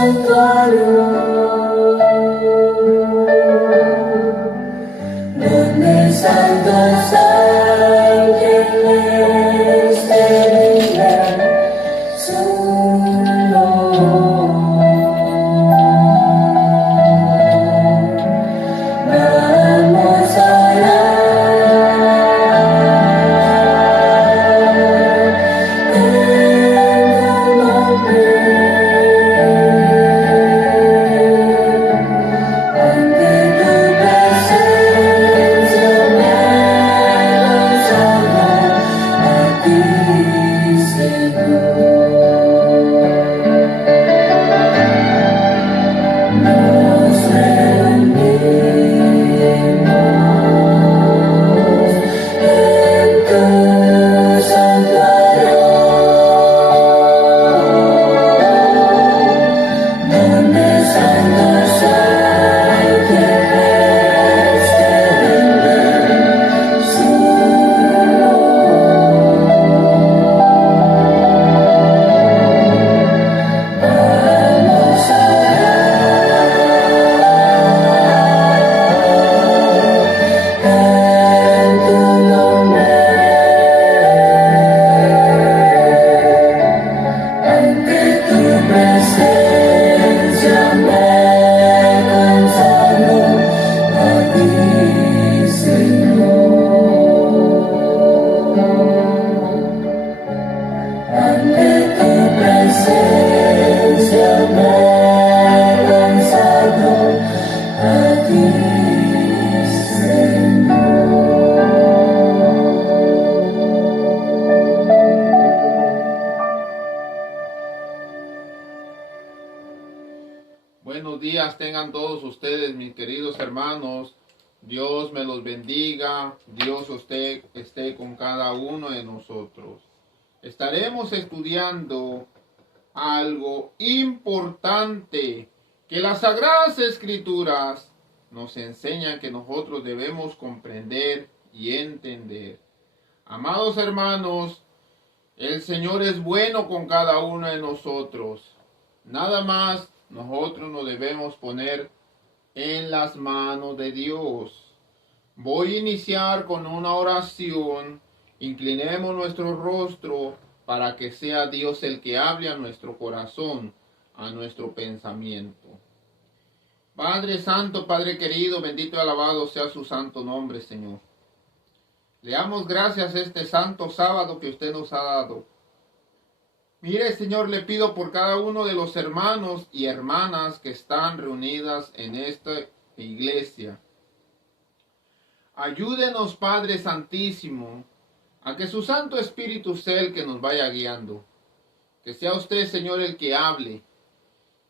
santuario, donde santos ángeles bendigan su nombre. Vamos a Buenos días tengan todos ustedes, mis queridos hermanos. Dios me los bendiga. Dios esté con cada uno de nosotros. Estaremos estudiando algo importante que las Sagradas Escrituras nos enseñan que nosotros debemos comprender y entender. Amados hermanos, el Señor es bueno con cada uno de nosotros. Nada más nosotros nos debemos poner en las manos de Dios. Voy a iniciar con una oración. Inclinemos nuestro rostro para que sea Dios el que hable a nuestro corazón, a nuestro pensamiento. Padre Santo, Padre querido, bendito y alabado sea su santo nombre, Señor. Le damos gracias a este santo sábado que usted nos ha dado. Mire, Señor, le pido por cada uno de los hermanos y hermanas que están reunidas en esta iglesia. Ayúdenos, Padre Santísimo, a que su Santo Espíritu sea el que nos vaya guiando. Que sea usted, Señor, el que hable.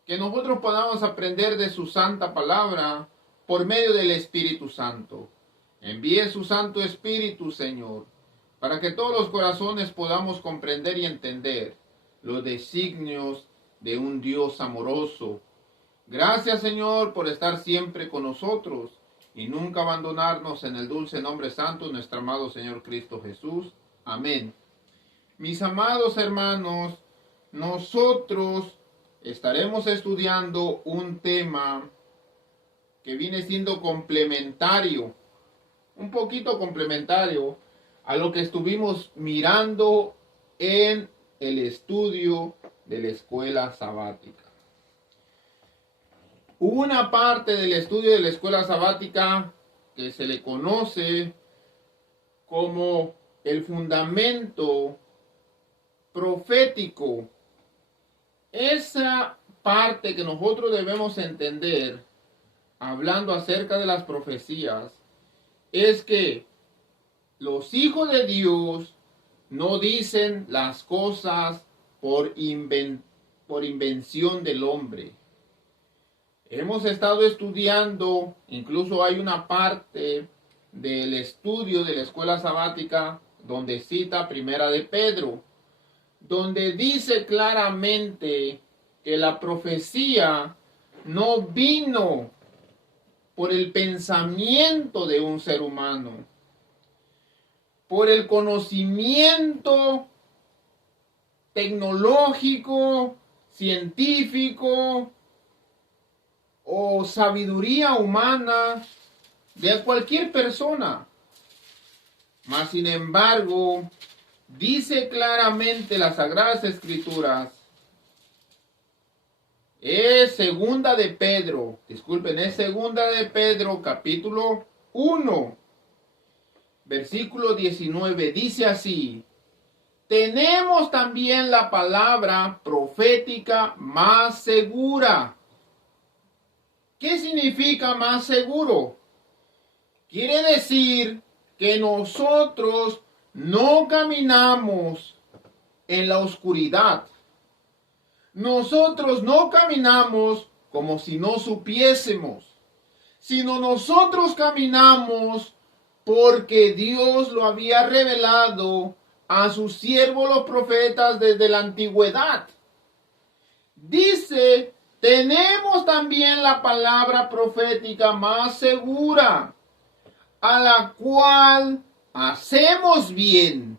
Que nosotros podamos aprender de su santa palabra por medio del Espíritu Santo. Envíe su Santo Espíritu, Señor, para que todos los corazones podamos comprender y entender los designios de un Dios amoroso. Gracias, Señor, por estar siempre con nosotros y nunca abandonarnos, en el dulce nombre santo de nuestro amado Señor Cristo Jesús. Amén. Mis amados hermanos, nosotros estaremos estudiando un tema que viene siendo complementario, un poquito complementario a lo que estuvimos mirando en el estudio de la escuela sabática. Hubo una parte del estudio de la escuela sabática que se le conoce como el fundamento profético. Esa parte que nosotros debemos entender, hablando acerca de las profecías, es que los hijos de Dios no dicen las cosas por invención del hombre. Hemos estado estudiando, incluso hay una parte del estudio de la escuela sabática donde cita Primera de Pedro, donde dice claramente que la profecía no vino por el pensamiento de un ser humano, por el conocimiento tecnológico, científico, o sabiduría humana de cualquier persona. Mas sin embargo, dice claramente las Sagradas Escrituras, es segunda de Pedro capítulo 1, versículo 19, dice así: tenemos también la palabra profética más segura. ¿Qué significa más seguro? Quiere decir que nosotros no caminamos en la oscuridad. Nosotros no caminamos como si no supiésemos, sino nosotros caminamos porque Dios lo había revelado a sus siervos los profetas desde la antigüedad. Dice, tenemos también la palabra profética más segura, a la cual hacemos bien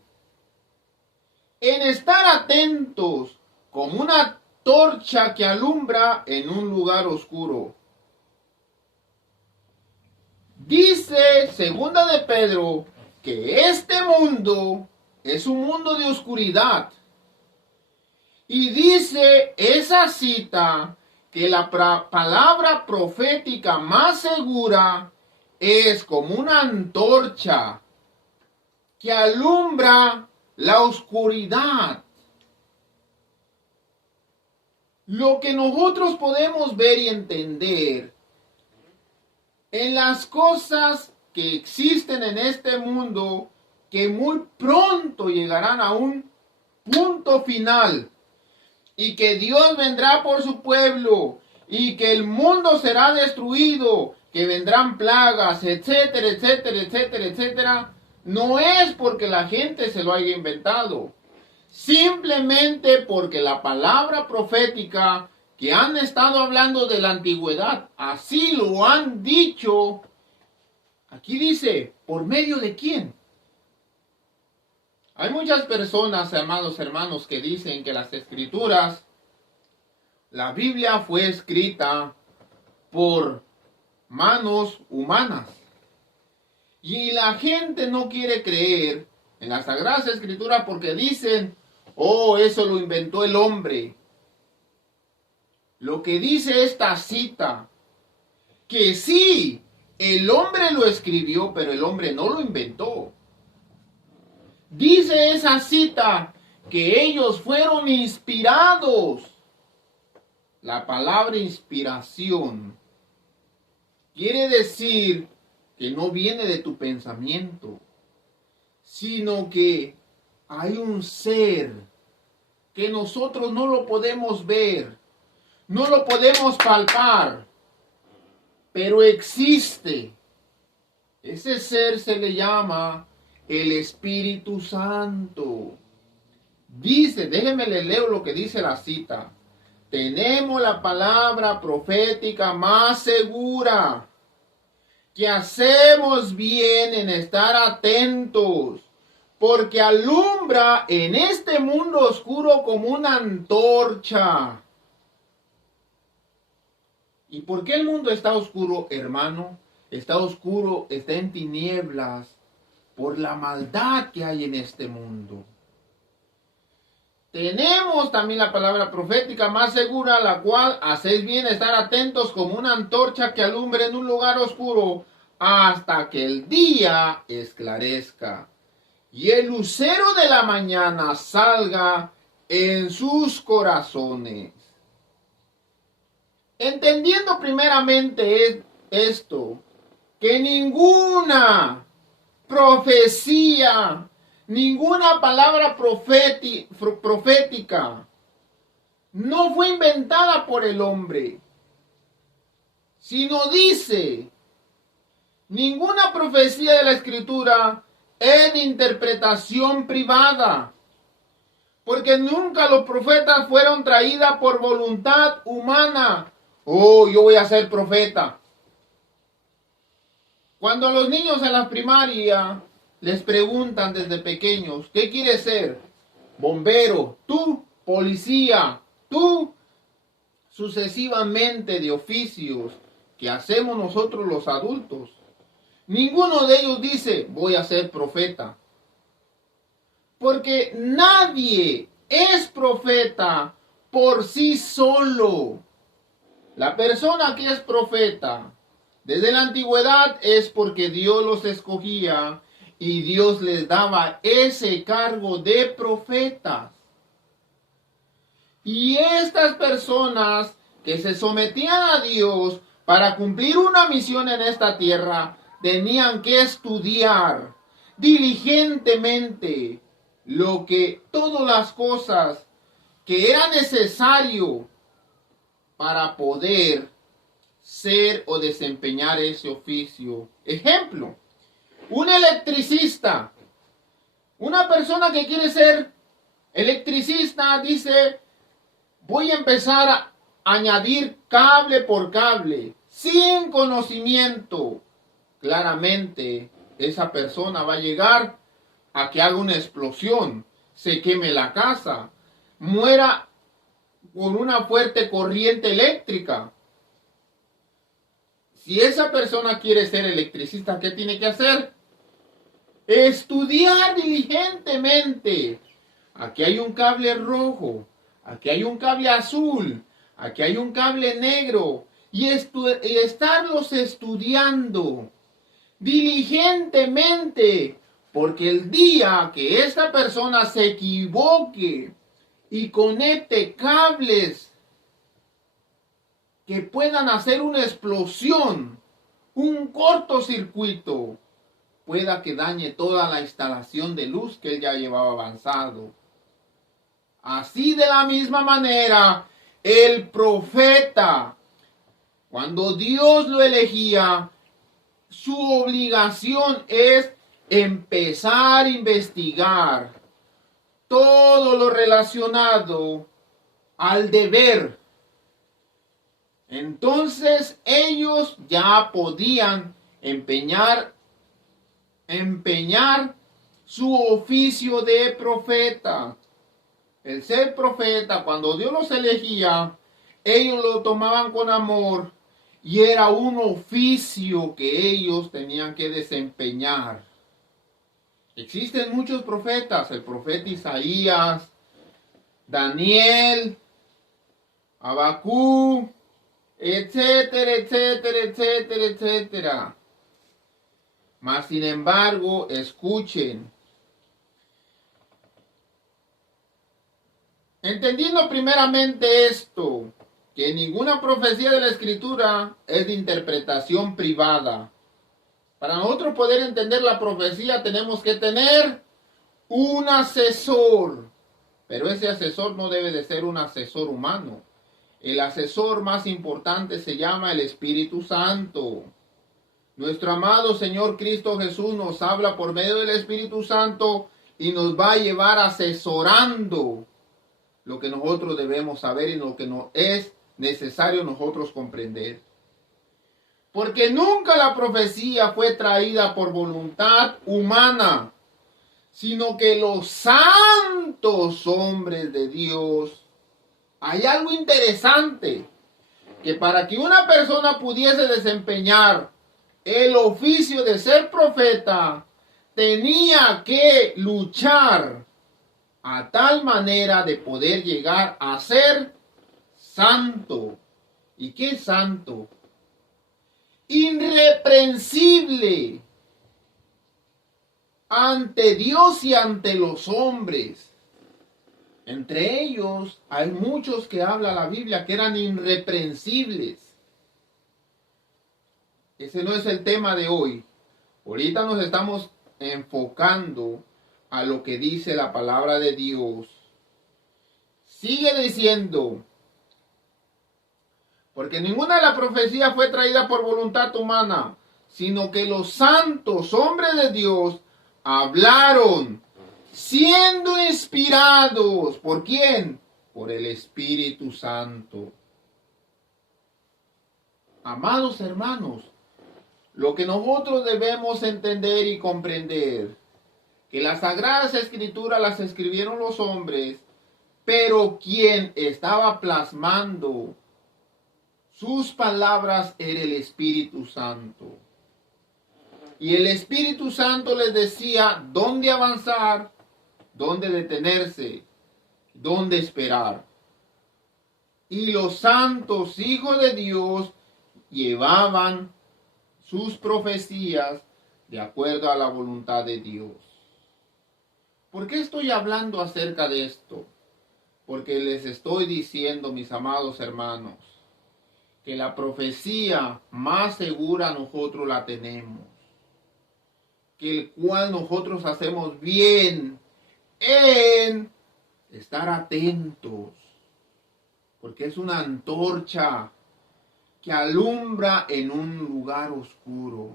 en estar atentos como una torcha que alumbra en un lugar oscuro. Dice segunda de Pedro que este mundo es un mundo de oscuridad. Y dice esa cita que la palabra profética más segura es como una antorcha que alumbra la oscuridad. Lo que nosotros podemos ver y entender en las cosas que existen en este mundo, que muy pronto llegarán a un punto final, y que Dios vendrá por su pueblo, y que el mundo será destruido, que vendrán plagas, etcétera, etcétera, etcétera, etcétera, no es porque la gente se lo haya inventado, simplemente porque la palabra profética que han estado hablando de la antigüedad, así lo han dicho. Aquí dice, ¿por medio de quién? Hay muchas personas, amados hermanos, que dicen que las Escrituras, la Biblia fue escrita por manos humanas. Y la gente no quiere creer en las Sagradas Escrituras porque dicen, oh, eso lo inventó el hombre. Lo que dice esta cita, que sí, el hombre lo escribió, pero el hombre no lo inventó. Dice esa cita que ellos fueron inspirados. La palabra inspiración quiere decir que no viene de tu pensamiento, sino que hay un ser que nosotros no lo podemos ver, no lo podemos palpar, pero existe. Ese ser se le llama el Espíritu Santo. Dice, déjenme le leo lo que dice la cita. Tenemos la palabra profética más segura, que hacemos bien en estar atentos, porque alumbra en este mundo oscuro como una antorcha. ¿Y por qué el mundo está oscuro, hermano? Está oscuro, está en tinieblas, por la maldad que hay en este mundo. Tenemos también la palabra profética más segura, la cual hacéis bien estar atentos como una antorcha que alumbre en un lugar oscuro hasta que el día esclarezca y el lucero de la mañana salga en sus corazones. Entendiendo primeramente esto, que ninguna profecía, ninguna palabra profética no fue inventada por el hombre, sino dice, ninguna profecía de la Escritura es de interpretación privada, porque nunca los profetas fueron traídas por voluntad humana. Oh, yo voy a ser profeta. Cuando a los niños en la primaria les preguntan desde pequeños, ¿qué quieres ser? Bombero, tú, policía, tú, sucesivamente de oficios que hacemos nosotros los adultos. Ninguno de ellos dice, voy a ser profeta. Porque nadie es profeta por sí solo. La persona que es profeta desde la antigüedad es porque Dios los escogía y Dios les daba ese cargo de profetas. Y estas personas que se sometían a Dios para cumplir una misión en esta tierra, tenían que estudiar diligentemente todas las cosas que era necesario para poder ser o desempeñar ese oficio. Ejemplo, un electricista, una persona que quiere ser electricista dice, voy a empezar a añadir cable por cable, sin conocimiento. Claramente, esa persona va a llegar a que haga una explosión, se queme la casa, muera con una fuerte corriente eléctrica. Si esa persona quiere ser electricista, ¿qué tiene que hacer? Estudiar diligentemente. Aquí hay un cable rojo, aquí hay un cable azul, aquí hay un cable negro, y estarlos estudiando diligentemente, porque el día que esta persona se equivoque y conecte cables que puedan hacer una explosión, un cortocircuito, pueda que dañe toda la instalación de luz que él ya llevaba avanzado. Así de la misma manera, el profeta, cuando Dios lo elegía, su obligación es empezar a investigar todo lo relacionado al deber. Entonces ellos ya podían empeñar su oficio de profeta. El ser profeta, cuando Dios los elegía, ellos lo tomaban con amor y era un oficio que ellos tenían que desempeñar. Existen muchos profetas, el profeta Isaías, Daniel, Abacú, etcétera, etcétera, etcétera, etcétera. Mas sin embargo, escuchen. Entendiendo primeramente esto, que ninguna profecía de la Escritura es de interpretación privada. Para nosotros poder entender la profecía tenemos que tener un asesor, pero ese asesor no debe de ser un asesor humano. El asesor más importante se llama el Espíritu Santo. Nuestro amado Señor Cristo Jesús nos habla por medio del Espíritu Santo y nos va a llevar asesorando lo que nosotros debemos saber y lo que nos es necesario nosotros comprender. Porque nunca la profecía fue traída por voluntad humana, sino que los santos hombres de Dios. Hay algo interesante, que para que una persona pudiese desempeñar el oficio de ser profeta, tenía que luchar a tal manera de poder llegar a ser santo. ¿Y qué es santo? Irreprensible ante Dios y ante los hombres. Entre ellos hay muchos que habla la Biblia que eran irreprensibles. Ese no es el tema de hoy. Ahorita nos estamos enfocando a lo que dice la palabra de Dios. Sigue diciendo, porque ninguna de las profecías fue traída por voluntad humana, sino que los santos hombres de Dios hablaron, siendo inspirados. ¿Por quién? Por el Espíritu Santo. Amados hermanos, lo que nosotros debemos entender y comprender, que las Sagradas Escrituras las escribieron los hombres, pero quien estaba plasmando Sus palabras era el Espíritu Santo. Y el Espíritu Santo les decía dónde avanzar, dónde detenerse, dónde esperar. Y los santos hijos de Dios llevaban sus profecías de acuerdo a la voluntad de Dios. ¿Por qué estoy hablando acerca de esto? Porque les estoy diciendo, mis amados hermanos, que la profecía más segura nosotros la tenemos, que el cual nosotros hacemos bien en estar atentos, porque es una antorcha que alumbra en un lugar oscuro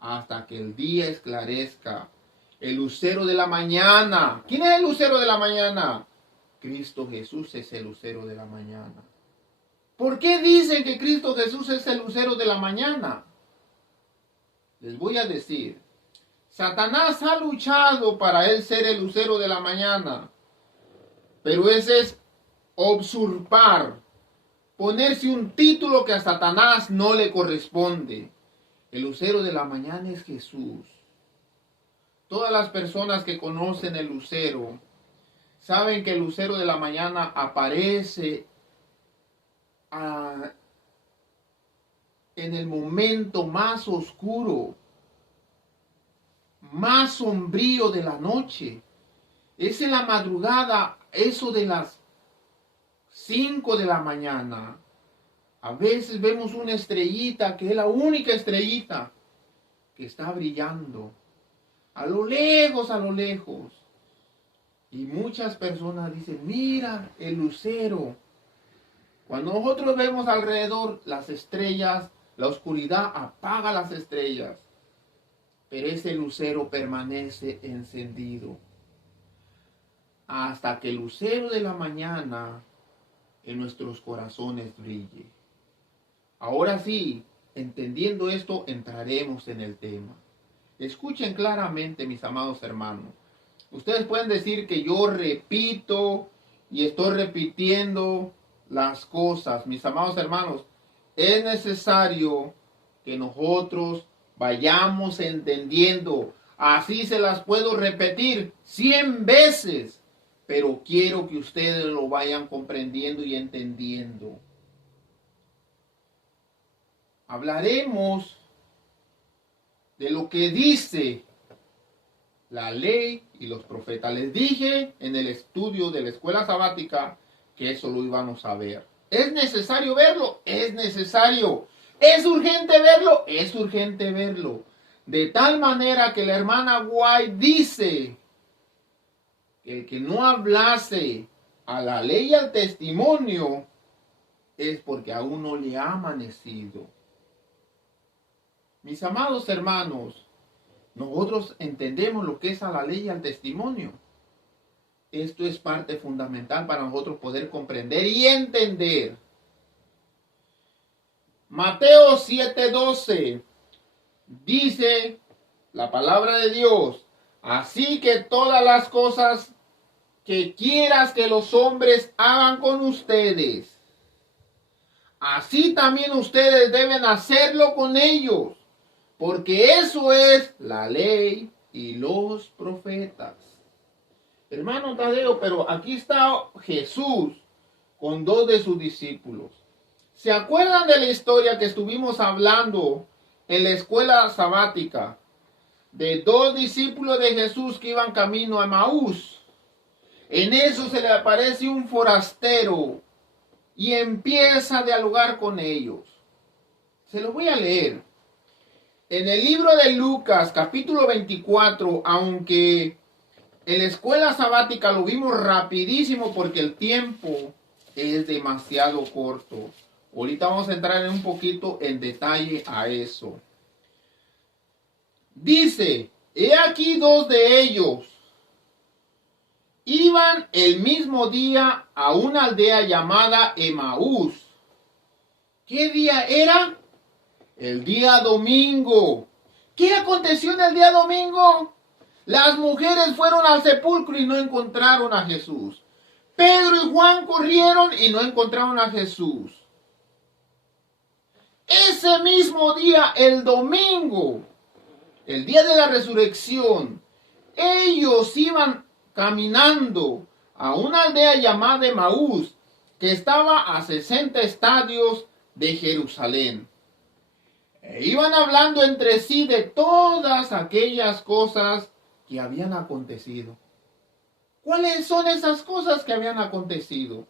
hasta que el día esclarezca. El lucero de la mañana. ¿Quién es el lucero de la mañana? Cristo Jesús es el lucero de la mañana. ¿Por qué dicen que Cristo Jesús es el lucero de la mañana? Les voy a decir. Satanás ha luchado para él ser el lucero de la mañana. Pero ese es usurpar, ponerse un título que a Satanás no le corresponde. El lucero de la mañana es Jesús. Todas las personas que conocen el lucero saben que el lucero de la mañana aparece en el momento más oscuro, más sombrío de la noche. Es en la madrugada, eso de las 5 de la mañana. A veces vemos una estrellita que es la única estrellita que está brillando. A lo lejos, a lo lejos. Y muchas personas dicen, mira el lucero. Cuando nosotros vemos alrededor las estrellas, la oscuridad apaga las estrellas. Pero ese lucero permanece encendido. Hasta que el lucero de la mañana en nuestros corazones brille. Ahora sí, entendiendo esto, entraremos en el tema. Escuchen claramente, mis amados hermanos. Ustedes pueden decir que yo repito y estoy repitiendo las cosas. Mis amados hermanos, es necesario que nosotros vayamos entendiendo. Así se las puedo repetir 100 veces, pero quiero que ustedes lo vayan comprendiendo y entendiendo. Hablaremos de lo que dice la ley y los profetas. Les dije en el estudio de la escuela sabática que eso lo íbamos a ver. ¿Es necesario verlo? Es necesario. ¿Es urgente verlo? Es urgente verlo. De tal manera que la hermana White dice que el que no hablase a la ley y al testimonio es porque aún no le ha amanecido. Mis amados hermanos, nosotros entendemos lo que es a la ley y al testimonio. Esto es parte fundamental para nosotros poder comprender y entender. Mateo 7:12 dice la palabra de Dios, así que todas las cosas que quieras que los hombres hagan con ustedes, así también ustedes deben hacerlo con ellos, porque eso es la ley y los profetas. Hermano Tadeo, pero aquí está Jesús con 2 de sus discípulos. ¿Se acuerdan de la historia que estuvimos hablando en la escuela sabática? De 2 discípulos de Jesús que iban camino a Emaús. En eso se le aparece un forastero y empieza a dialogar con ellos. Se lo voy a leer. En el libro de Lucas, capítulo 24, aunque en la escuela sabática lo vimos rapidísimo porque el tiempo es demasiado corto. Ahorita vamos a entrar un poquito en detalle a eso. Dice, he aquí 2 de ellos iban el mismo día a una aldea llamada Emaús. ¿Qué día era? El día domingo. ¿Qué aconteció en el día domingo? Las mujeres fueron al sepulcro y no encontraron a Jesús. Pedro y Juan corrieron y no encontraron a Jesús. Ese mismo día, el domingo, el día de la resurrección, ellos iban caminando a una aldea llamada Emaús, que estaba a 60 estadios de Jerusalén. E iban hablando entre sí de todas aquellas cosas que habían acontecido. ¿Cuáles son esas cosas que habían acontecido?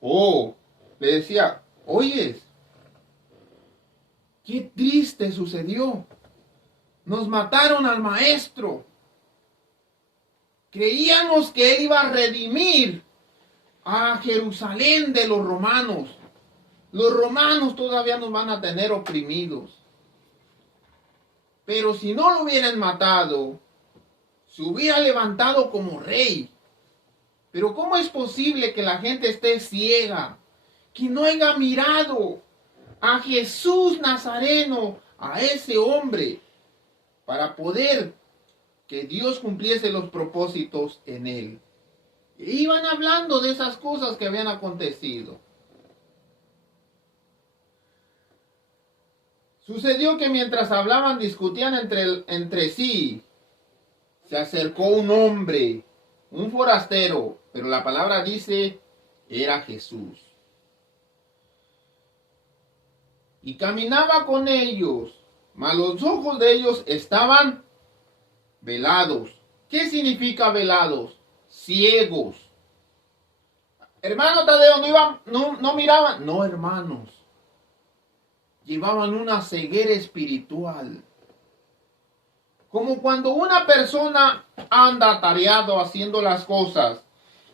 Oh, le decía, oyes, qué triste sucedió. Nos mataron al maestro. Creíamos que él iba a redimir a Jerusalén de los romanos. Los romanos todavía nos van a tener oprimidos. Pero si no lo hubieran matado, se hubiera levantado como rey. Pero ¿cómo es posible que la gente esté ciega? Que no haya mirado a Jesús Nazareno, a ese hombre, para poder que Dios cumpliese los propósitos en él. E iban hablando de esas cosas que habían acontecido. Sucedió que mientras hablaban, discutían entre sí, se acercó un hombre, un forastero, pero la palabra dice, era Jesús. Y caminaba con ellos, mas los ojos de ellos estaban velados. ¿Qué significa velados? Ciegos. Hermano Tadeo, no miraban. No, hermanos. Llevaban una ceguera espiritual. Como cuando una persona anda atareado haciendo las cosas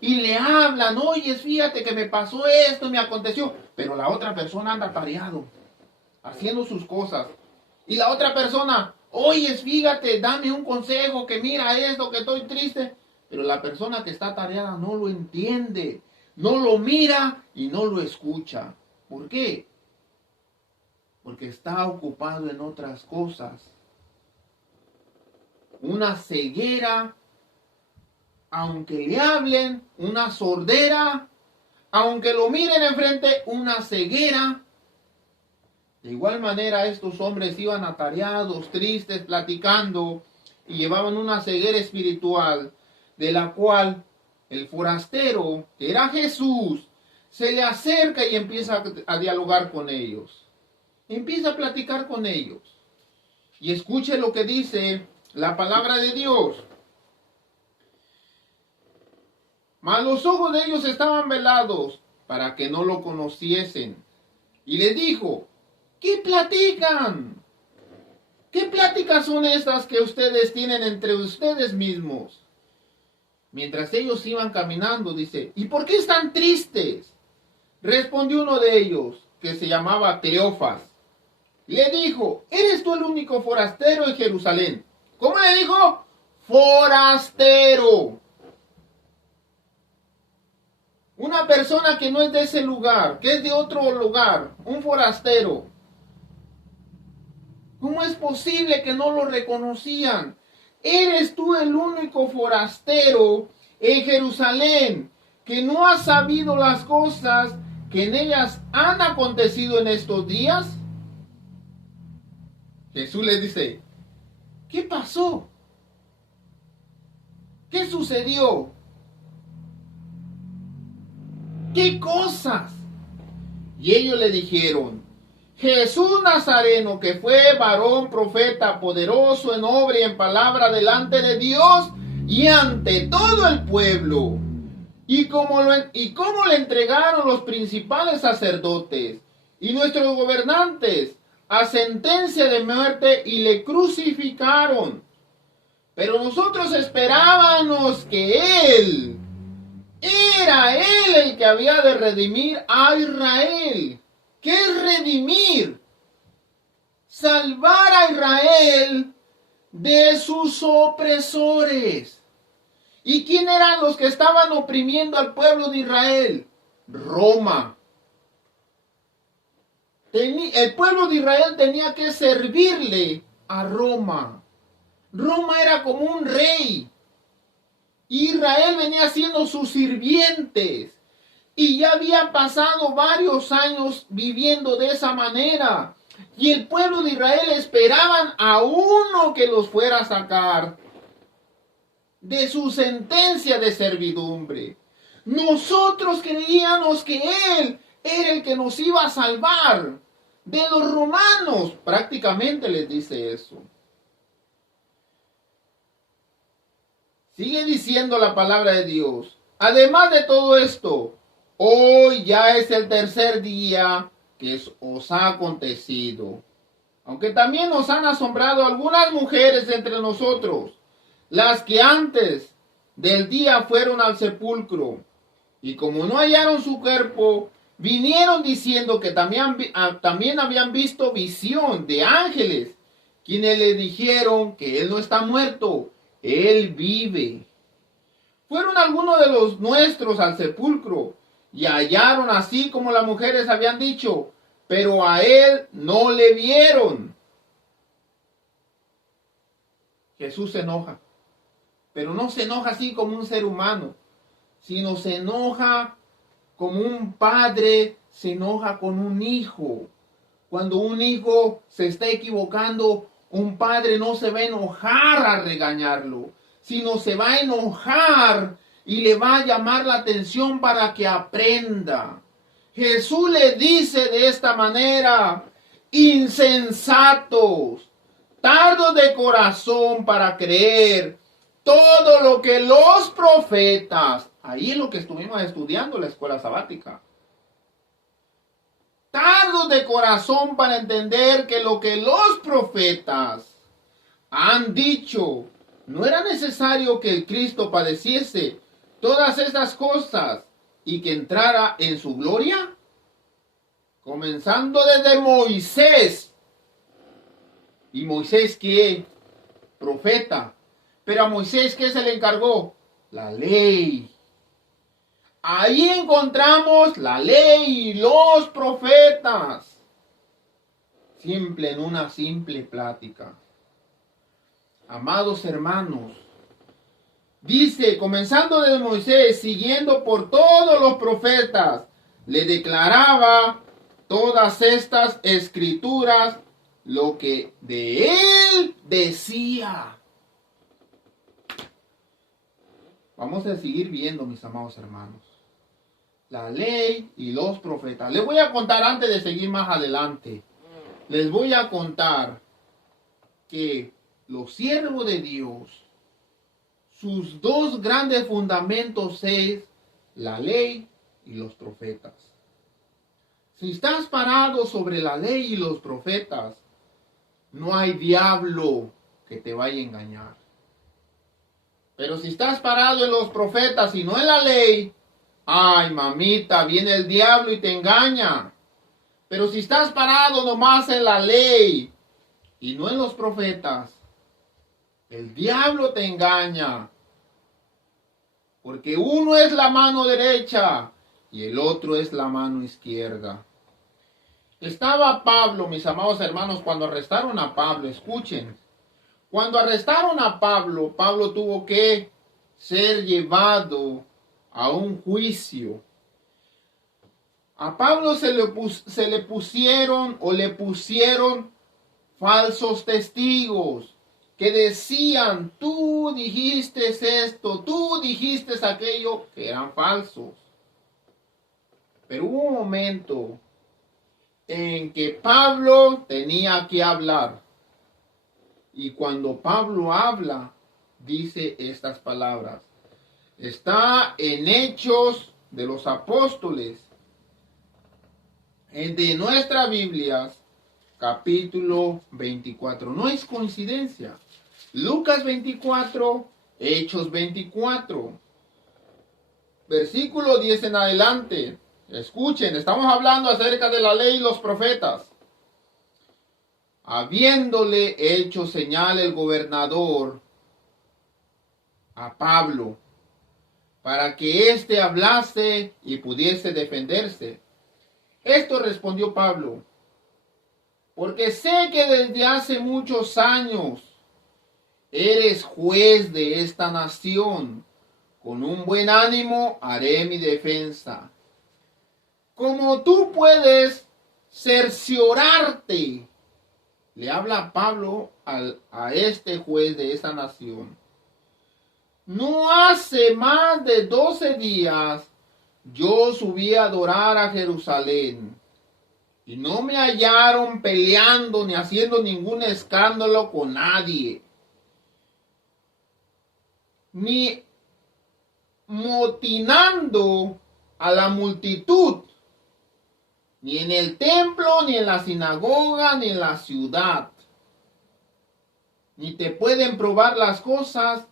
y le hablan, oye, fíjate que me pasó esto, me aconteció, pero la otra persona anda atareado haciendo sus cosas. Y la otra persona, oye, fíjate, dame un consejo, que mira esto, que estoy triste. Pero la persona que está atareada no lo entiende, no lo mira y no lo escucha. ¿Por qué? Porque está ocupado en otras cosas. Una ceguera, aunque le hablen, una sordera, aunque lo miren enfrente, una ceguera. De igual manera estos hombres iban atareados, tristes, platicando y llevaban una ceguera espiritual, de la cual el forastero, que era Jesús, se le acerca y empieza a dialogar con ellos. Empieza a platicar con ellos. Y escuche lo que dice la palabra de Dios. Mas los ojos de ellos estaban velados para que no lo conociesen. Y le dijo, ¿qué platican? ¿Qué pláticas son estas que ustedes tienen entre ustedes mismos? Mientras ellos iban caminando, dice, ¿y por qué están tristes? Respondió uno de ellos, que se llamaba Cleofas. Le dijo, ¿eres tú el único forastero en Jerusalén? ¿Cómo le dijo? Forastero. Una persona que no es de ese lugar, que es de otro lugar, un forastero. ¿Cómo es posible que no lo reconocían? ¿Eres tú el único forastero en Jerusalén que no ha sabido las cosas que en ellas han acontecido en estos días? Jesús les dice, ¿qué pasó? ¿Qué sucedió? ¿Qué cosas? Y ellos le dijeron, Jesús Nazareno, que fue varón profeta, poderoso en obra y en palabra delante de Dios y ante todo el pueblo. Y cómo le entregaron los principales sacerdotes y nuestros gobernantes a sentencia de muerte y le crucificaron. Pero nosotros esperábamos que Él, era Él el que había de redimir a Israel. ¿Qué es redimir? Salvar a Israel de sus opresores. ¿Y quién eran los que estaban oprimiendo al pueblo de Israel? Roma. El pueblo de Israel tenía que servirle a Roma. Roma era como un rey. Israel venía siendo sus sirvientes. Y ya había pasado varios años viviendo de esa manera. Y el pueblo de Israel esperaban a uno que los fuera a sacar de su sentencia de servidumbre. Nosotros creíamos que Él era el que nos iba a salvar de los romanos. Prácticamente les dice eso. Sigue diciendo la palabra de Dios. Además de todo esto, hoy ya es el tercer día que os ha acontecido. Aunque también nos han asombrado algunas mujeres entre nosotros, las que antes del día fueron al sepulcro, y como no hallaron su cuerpo, vinieron diciendo que también habían visto visión de ángeles, quienes le dijeron que él no está muerto, él vive. Fueron algunos de los nuestros al sepulcro, y hallaron así como las mujeres habían dicho, pero a él no le vieron. Jesús se enoja, pero no se enoja así como un ser humano, sino se enoja como un padre se enoja con un hijo. Cuando un hijo se está equivocando, un padre no se va a enojar a regañarlo, sino se va a enojar y le va a llamar la atención para que aprenda. Jesús le dice de esta manera: insensatos, tardos de corazón para creer todo lo que los profetas, ahí es lo que estuvimos estudiando en la escuela sabática, tardos de corazón para entender que lo que los profetas han dicho, no era necesario que el Cristo padeciese todas estas cosas y que entrara en su gloria, comenzando desde Moisés. ¿Y Moisés qué? Profeta. Pero a Moisés, ¿qué se le encargó? La ley. Ahí encontramos la ley y los profetas. Simple, en una simple plática. Amados hermanos, dice, comenzando desde Moisés, siguiendo por todos los profetas, le declaraba todas estas escrituras, lo que de él decía. Vamos a seguir viendo, mis amados hermanos, la ley y los profetas. Les voy a contar, antes de seguir más adelante, les voy a contar que los siervos de Dios, sus dos grandes fundamentos es la ley y los profetas. Si estás parado sobre la ley y los profetas, no hay diablo que te vaya a engañar. Pero si estás parado en los profetas y no en la ley, ay mamita, viene el diablo y te engaña. Pero si estás parado nomás en la ley y no en los profetas, el diablo te engaña. Porque uno es la mano derecha y el otro es la mano izquierda. Estaba Pablo, mis amados hermanos, cuando arrestaron a Pablo, escuchen. Cuando arrestaron a Pablo, Pablo tuvo que ser llevado a un juicio. A Pablo le pusieron falsos testigos que decían, tú dijiste esto, tú dijiste aquello, que eran falsos. Pero hubo un momento en que Pablo tenía que hablar. Y cuando Pablo habla, dice estas palabras. Está en Hechos de los Apóstoles, de nuestras Biblias, capítulo 24. No es coincidencia. Lucas 24, Hechos 24. Versículo 10 en adelante. Escuchen, estamos hablando acerca de la ley y los profetas. Habiéndole hecho señal el gobernador a Pablo, para que éste hablase y pudiese defenderse. Esto respondió Pablo, porque sé que desde hace muchos años eres juez de esta nación. Con un buen ánimo haré mi defensa. Como tú puedes cerciorarte Le habla Pablo a este juez de esa nación. No hace más de 12 días yo subí a adorar a Jerusalén y no me hallaron peleando ni haciendo ningún escándalo con nadie, ni motinando a la multitud, ni en el templo, ni en la sinagoga, ni en la ciudad. Ni te pueden probar las cosas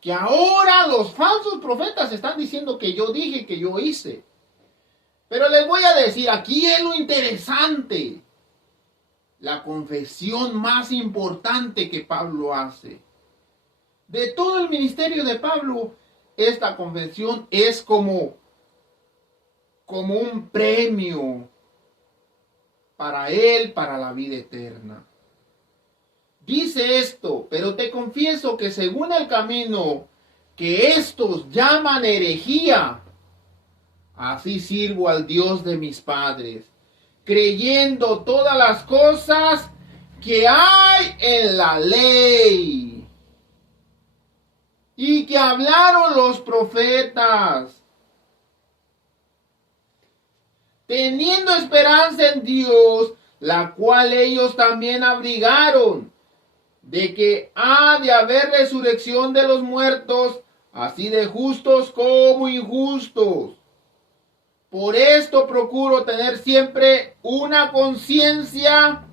que ahora los falsos profetas están diciendo que yo dije, que yo hice. Pero les voy a decir, aquí es lo interesante. La confesión más importante que Pablo hace. De todo el ministerio de Pablo, esta confesión es como un premio para él, para la vida eterna. Dice esto: pero te confieso que según el camino que estos llaman herejía, así sirvo al Dios de mis padres, creyendo todas las cosas que hay en la ley y que hablaron los profetas, teniendo esperanza en Dios, la cual ellos también abrigaron, de que ha de haber resurrección de los muertos, así de justos como injustos. Por esto procuro tener siempre una conciencia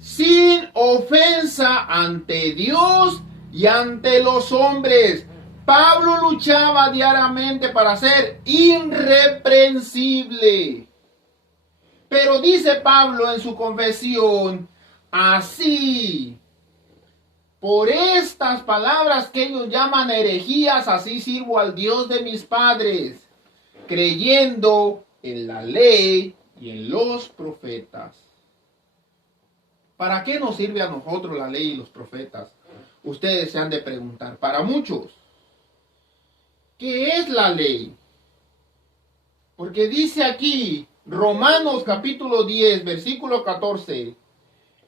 sin ofensa ante Dios y ante los hombres. Pablo luchaba diariamente para ser irreprensible. Pero dice Pablo en su confesión, así, por estas palabras que ellos llaman herejías, así sirvo al Dios de mis padres, creyendo en la ley y en los profetas. ¿Para qué nos sirve a nosotros la ley y los profetas? Ustedes se han de preguntar. Para muchos, ¿qué es la ley? Porque dice aquí, Romanos capítulo 10, versículo 14,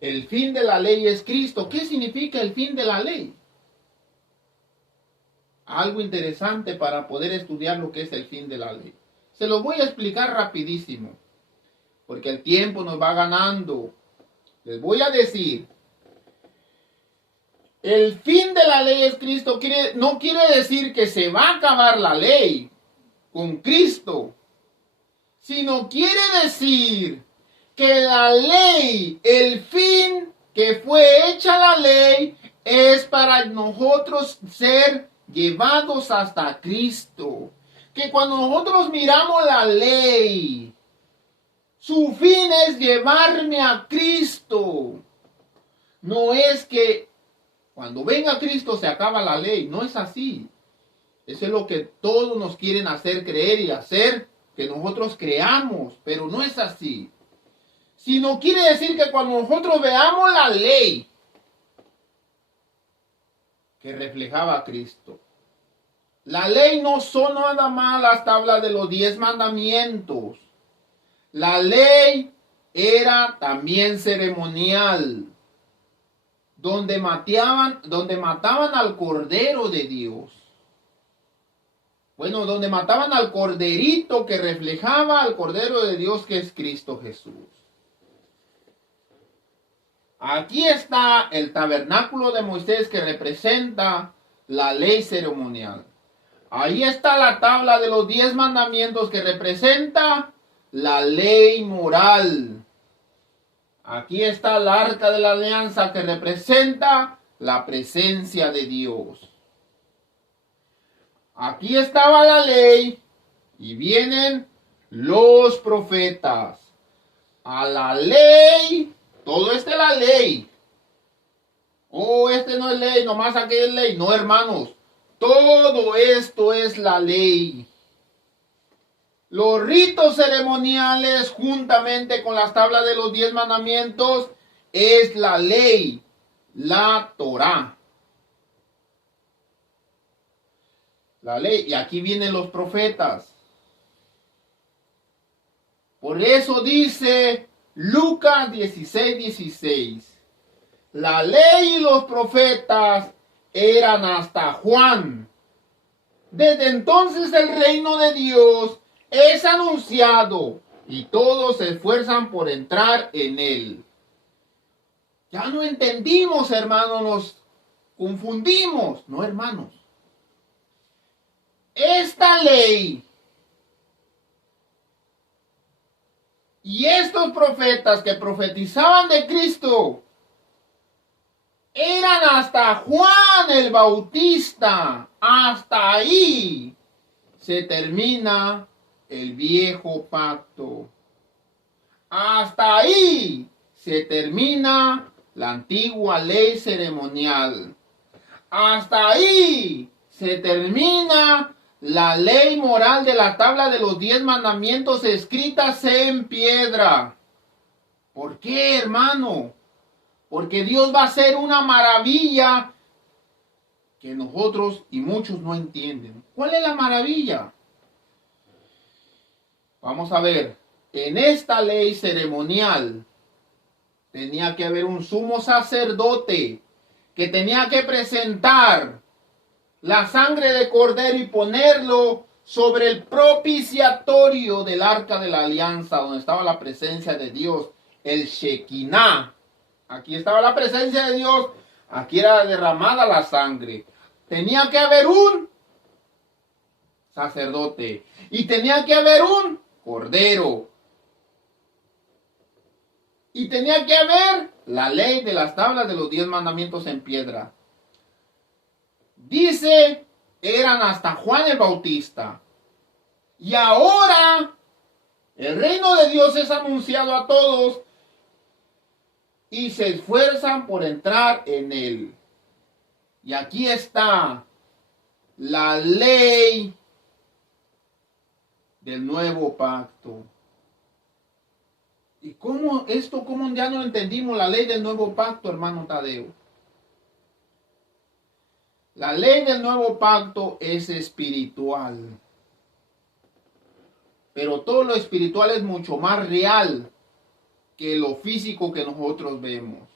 el fin de la ley es Cristo. ¿Qué significa el fin de la ley? Algo interesante para poder estudiar lo que es el fin de la ley. Se lo voy a explicar rapidísimo, porque el tiempo nos va ganando. Les voy a decir, el fin de la ley es Cristo. No quiere decir que se va a acabar la ley con Cristo, sino quiere decir que la ley, el fin que fue hecha la ley, es para nosotros ser llevados hasta Cristo. Que cuando nosotros miramos la ley, su fin es llevarme a Cristo. No es que cuando venga Cristo se acaba la ley, no es así. Eso es lo que todos nos quieren hacer creer y hacer que nosotros creamos, pero no es así. Sino quiere decir que cuando nosotros veamos la ley que reflejaba a Cristo, la ley no son nada más las tablas de los 10 mandamientos. La ley era también ceremonial, donde mataban al Cordero de Dios. Bueno, donde mataban al corderito que reflejaba al Cordero de Dios, que es Cristo Jesús. Aquí está el tabernáculo de Moisés, que representa la ley ceremonial. Ahí está la tabla de los 10 mandamientos, que representa la ley moral. Aquí está el arca de la alianza, que representa la presencia de Dios. Aquí estaba la ley y vienen los profetas. A la ley, todo esto es la ley. Oh, este no es ley, nomás aquella es ley. No, hermanos, todo esto es la ley. Los ritos ceremoniales, juntamente con las tablas de los 10 mandamientos, es la ley, la Torá. La ley, y aquí vienen los profetas. Por eso dice Lucas 16:16, la ley y los profetas eran hasta Juan. Desde entonces el reino de Dios es anunciado y todos se esfuerzan por entrar en él. Ya no entendimos, hermanos, nos confundimos. No, hermanos. Esta ley y estos profetas que profetizaban de Cristo eran hasta Juan el Bautista. Hasta ahí se termina el viejo pacto. Hasta ahí se termina la antigua ley ceremonial. Hasta ahí se termina la ley moral de la tabla de los 10 mandamientos escritas en piedra. ¿Por qué, hermano? Porque Dios va a hacer una maravilla que nosotros y muchos no entienden. ¿Cuál es la maravilla? Vamos a ver. En esta ley ceremonial tenía que haber un sumo sacerdote que tenía que presentar la sangre de cordero y ponerlo sobre el propiciatorio del arca de la alianza, donde estaba la presencia de Dios, el Shekinah. Aquí estaba la presencia de Dios, aquí era derramada la sangre. Tenía que haber un sacerdote y tenía que haber un cordero. Y tenía que haber la ley de las tablas de los 10 mandamientos en piedra. Dice, eran hasta Juan el Bautista. Y ahora el reino de Dios es anunciado a todos y se esfuerzan por entrar en él. Y aquí está la ley del nuevo pacto. ¿Y cómo ya no entendimos la ley del nuevo pacto, hermano Tadeo? La ley del nuevo pacto es espiritual. Pero todo lo espiritual es mucho más real que lo físico que nosotros vemos.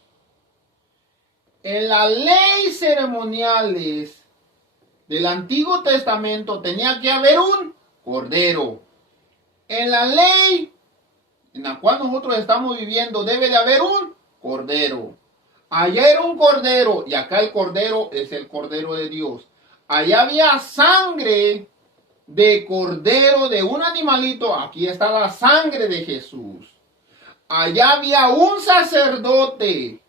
En la ley ceremoniales del Antiguo Testamento tenía que haber un cordero. En la ley en la cual nosotros estamos viviendo debe de haber un cordero. Allá era un cordero y acá el cordero es el cordero de Dios. Allá había sangre de cordero de un animalito. Aquí está la sangre de Jesús. Allá había un sacerdote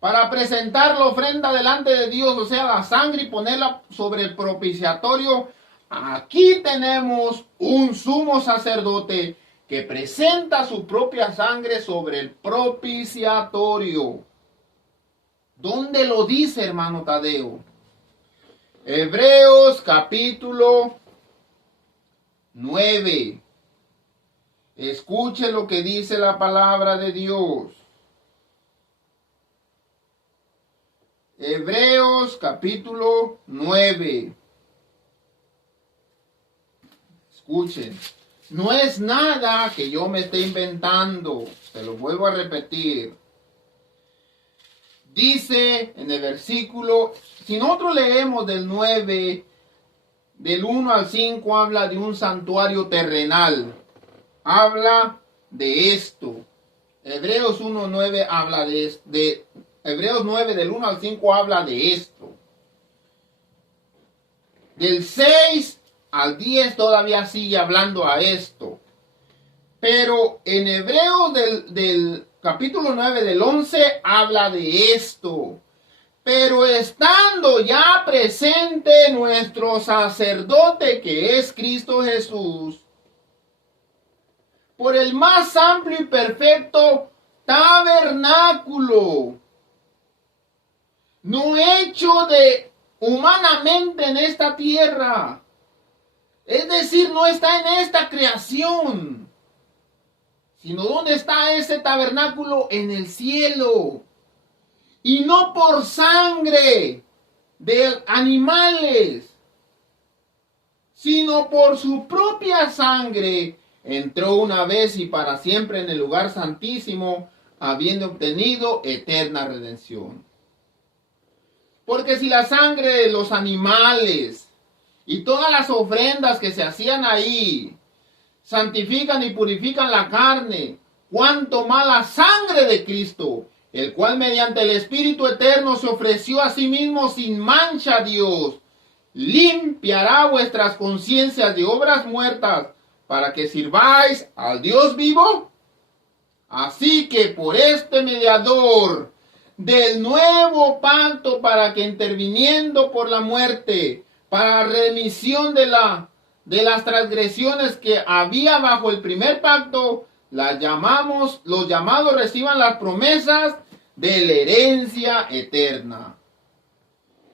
para presentar la ofrenda delante de Dios, o sea, la sangre, y ponerla sobre el propiciatorio. Aquí tenemos un sumo sacerdote que presenta su propia sangre sobre el propiciatorio. ¿Dónde lo dice, hermano Tadeo? Hebreos capítulo 9. Escuche lo que dice la palabra de Dios. Hebreos capítulo 9. Escuchen. No es nada que yo me esté inventando. Se lo vuelvo a repetir. Dice en el versículo, si nosotros leemos del 9, del 1 al 5, habla de un santuario terrenal. Habla de esto. Hebreos 1:9 habla de Hebreos 9 del 1 al 5 habla de esto. Del 6 al 10 todavía sigue hablando a esto. Pero en Hebreos del capítulo 9 del 11 habla de esto. Pero estando ya presente nuestro sacerdote que es Cristo Jesús, por el más amplio y perfecto tabernáculo, no hecho de humanamente en esta tierra, es decir, no está en esta creación, sino ¿dónde está ese tabernáculo? En el cielo. Y no por sangre de animales, sino por su propia sangre, entró una vez y para siempre en el lugar santísimo, habiendo obtenido eterna redención. Porque si la sangre de los animales y todas las ofrendas que se hacían ahí santifican y purifican la carne, cuánto más la sangre de Cristo, el cual mediante el Espíritu eterno se ofreció a sí mismo sin mancha a Dios, limpiará vuestras conciencias de obras muertas para que sirváis al Dios vivo. Así que por este mediador del nuevo pacto, para que interviniendo por la muerte, para remisión de las transgresiones que había bajo el primer pacto, los llamados reciban las promesas de la herencia eterna.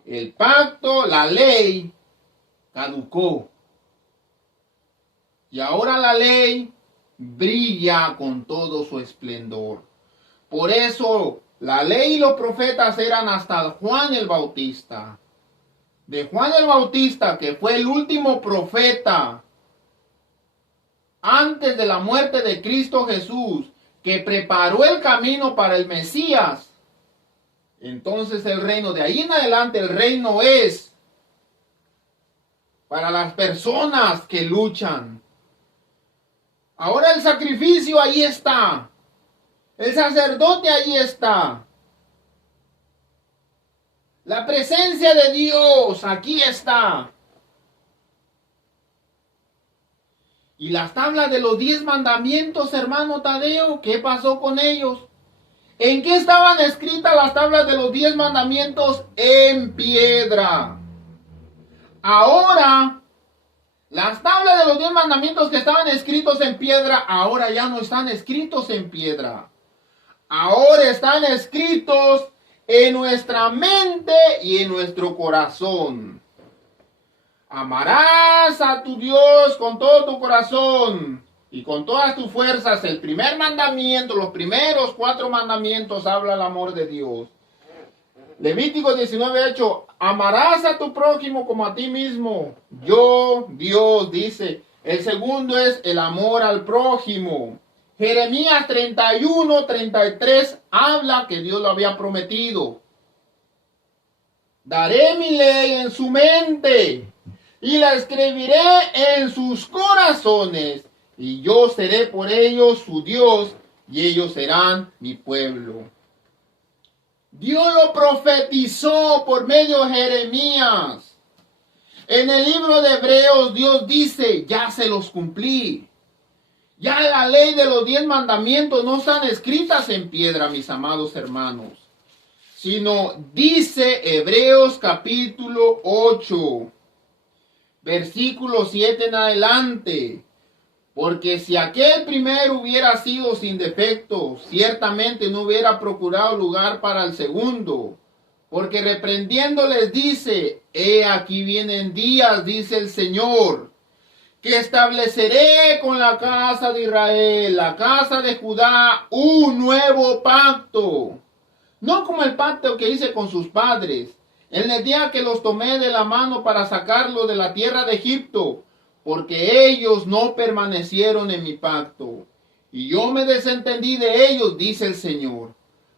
El pacto, la ley, caducó. Y ahora la ley brilla con todo su esplendor. Por eso la ley y los profetas eran hasta Juan el Bautista. De Juan el Bautista, que fue el último profeta antes de la muerte de Cristo Jesús, que preparó el camino para el Mesías. Entonces el reino, de ahí en adelante el reino es para las personas que luchan. Ahora el sacrificio ahí está. El sacerdote ahí está. La presencia de Dios aquí está. Y las tablas de los 10 mandamientos, hermano Tadeo, ¿qué pasó con ellos? ¿En qué estaban escritas las tablas de los 10 mandamientos? En piedra. Ahora, las tablas de los 10 mandamientos que estaban escritos en piedra, ahora ya no están escritos en piedra. Ahora están escritos en nuestra mente y en nuestro corazón. Amarás a tu Dios con todo tu corazón y con todas tus fuerzas. El primer mandamiento, los primeros 4 mandamientos habla el amor de Dios. Levítico 19:8, amarás a tu prójimo como a ti mismo. Yo, Dios, dice. El segundo es el amor al prójimo. Jeremías 31:33 habla que Dios lo había prometido. Daré mi ley en su mente y la escribiré en sus corazones, y yo seré por ellos su Dios, y ellos serán mi pueblo. Dios lo profetizó por medio de Jeremías. En el libro de Hebreos Dios dice, ya se los cumplí. Ya la ley de los 10 mandamientos no están escritas en piedra, mis amados hermanos, sino dice Hebreos capítulo 8, versículo 7 en adelante. Porque si aquel primero hubiera sido sin defecto, ciertamente no hubiera procurado lugar para el segundo. Porque reprendiéndoles dice, he aquí vienen días, dice el Señor, que estableceré con la casa de Israel, la casa de Judá, un nuevo pacto. No como el pacto que hice con sus padres, en el día que los tomé de la mano para sacarlos de la tierra de Egipto, porque ellos no permanecieron en mi pacto, y yo me desentendí de ellos, dice el Señor.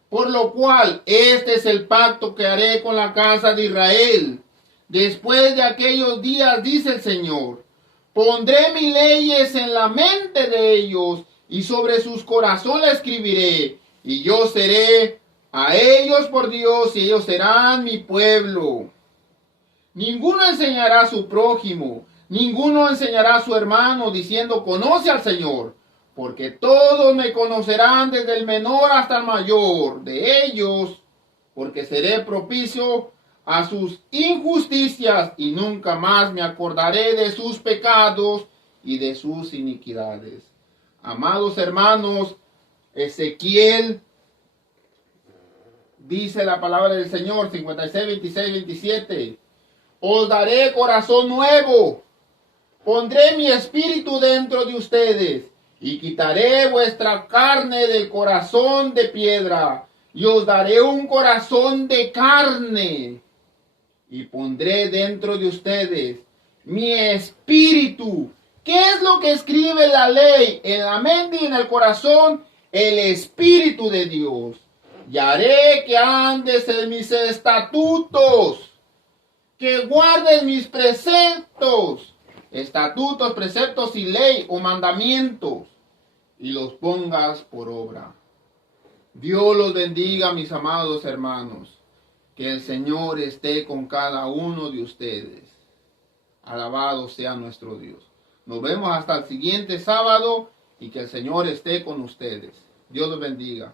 Por lo cual, este es el pacto que haré con la casa de Israel. Después de aquellos días, dice el Señor, pondré mis leyes en la mente de ellos, y sobre sus corazones escribiré, y yo seré a ellos por Dios, y ellos serán mi pueblo. Ninguno enseñará a su prójimo, ninguno enseñará a su hermano, diciendo, conoce al Señor, porque todos me conocerán desde el menor hasta el mayor de ellos, porque seré propicio a sus injusticias, y nunca más me acordaré de sus pecados y de sus iniquidades. Amados hermanos, Ezequiel dice la palabra del Señor, 56, 26, 27. Os daré corazón nuevo, pondré mi espíritu dentro de ustedes, y quitaré vuestra carne del corazón de piedra, y os daré un corazón de carne, y pondré dentro de ustedes mi espíritu. ¿Qué es lo que escribe la ley? En la mente y en el corazón, el Espíritu de Dios, y haré que andes en mis estatutos, que guardes mis preceptos, estatutos, preceptos y ley o mandamientos, y los pongas por obra. Dios los bendiga, mis amados hermanos. Que el Señor esté con cada uno de ustedes. Alabado sea nuestro Dios. Nos vemos hasta el siguiente sábado y que el Señor esté con ustedes. Dios los bendiga.